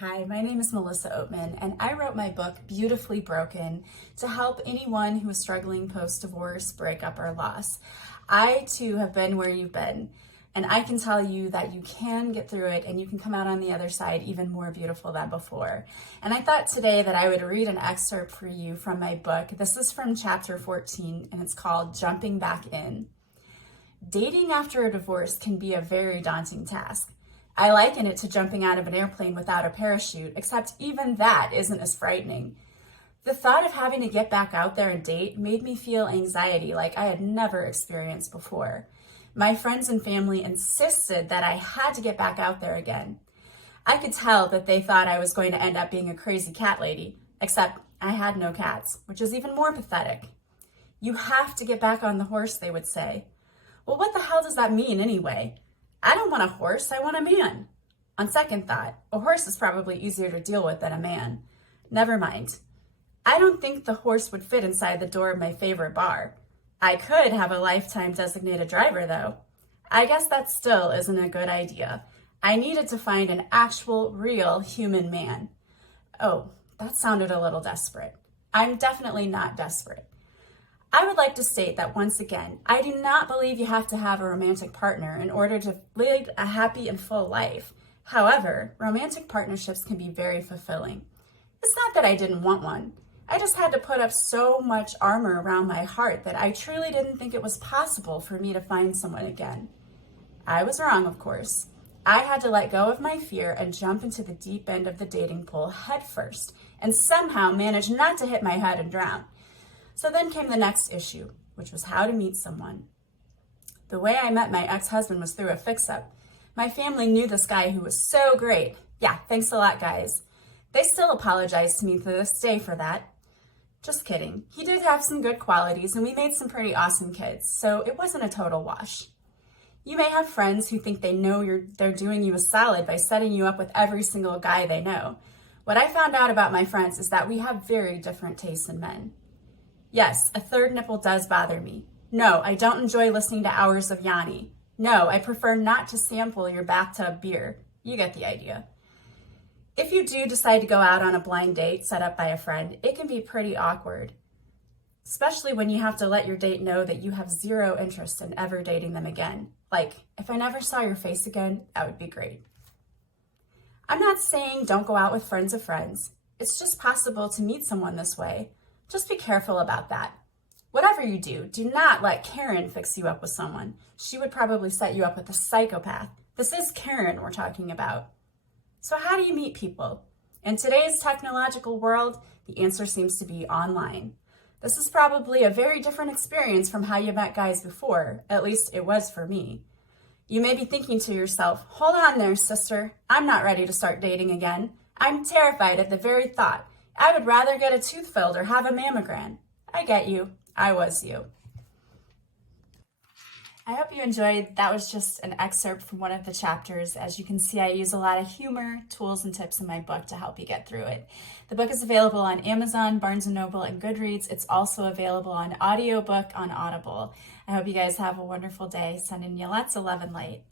Hi, my name is Melissa Oatman, and I wrote my book, Beautifully Broken, to help anyone who is struggling post-divorce, breakup, or loss. I, too, have been where you've been, and I can tell you that you can get through it and you can come out on the other side even more beautiful than before. And I thought today that I would read an excerpt for you from my book. This is from chapter 14, and it's called Jumping Back In. Dating after a divorce can be a very daunting task. I liken it to jumping out of an airplane without a parachute, except even that isn't as frightening. The thought of having to get back out there and date made me feel anxiety like I had never experienced before. My friends and family insisted that I had to get back out there again. I could tell that they thought I was going to end up being a crazy cat lady, except I had no cats, which is even more pathetic. You have to get back on the horse, they would say. Well, what the hell does that mean anyway? I don't want a horse, I want a man. On second thought, a horse is probably easier to deal with than a man. Never mind. I don't think the horse would fit inside the door of my favorite bar. I could have a lifetime designated driver though. I guess that still isn't a good idea. I needed to find an actual, real human man. Oh, that sounded a little desperate. I'm definitely not desperate. I would like to state that once again, I do not believe you have to have a romantic partner in order to lead a happy and full life. However, romantic partnerships can be very fulfilling. It's not that I didn't want one. I just had to put up so much armor around my heart that I truly didn't think it was possible for me to find someone again. I was wrong, of course. I had to let go of my fear and jump into the deep end of the dating pool head first and somehow manage not to hit my head and drown. So then came the next issue, which was how to meet someone. The way I met my ex-husband was through a fix-up. My family knew this guy who was so great. Yeah, thanks a lot, guys. They still apologize to me to this day for that. Just kidding. He did have some good qualities, and we made some pretty awesome kids, so it wasn't a total wash. You may have friends who think they know they're doing you a solid by setting you up with every single guy they know. What I found out about my friends is that we have very different tastes in men. Yes, a third nipple does bother me. No, I don't enjoy listening to hours of Yanni. No, I prefer not to sample your bathtub beer. You get the idea. If you do decide to go out on a blind date set up by a friend, it can be pretty awkward, especially when you have to let your date know that you have zero interest in ever dating them again. Like, if I never saw your face again, that would be great. I'm not saying don't go out with friends of friends. It's just possible to meet someone this way. Just be careful about that. Whatever you do not let Karen fix you up with someone. She would probably set you up with a psychopath. This is Karen we're talking about. So how do you meet people? In today's technological world, the answer seems to be online. This is probably a very different experience from how you met guys before. At least it was for me. You may be thinking to yourself, hold on there, sister. I'm not ready to start dating again. I'm terrified at the very thought. I would rather get a tooth filled or have a mammogram. I get you. I was you. I hope you enjoyed. That was just an excerpt from one of the chapters. As you can see, I use a lot of humor, tools, and tips in my book to help you get through it. The book is available on Amazon, Barnes & Noble, and Goodreads. It's also available on audiobook on Audible. I hope you guys have a wonderful day. Sending you lots of love and light.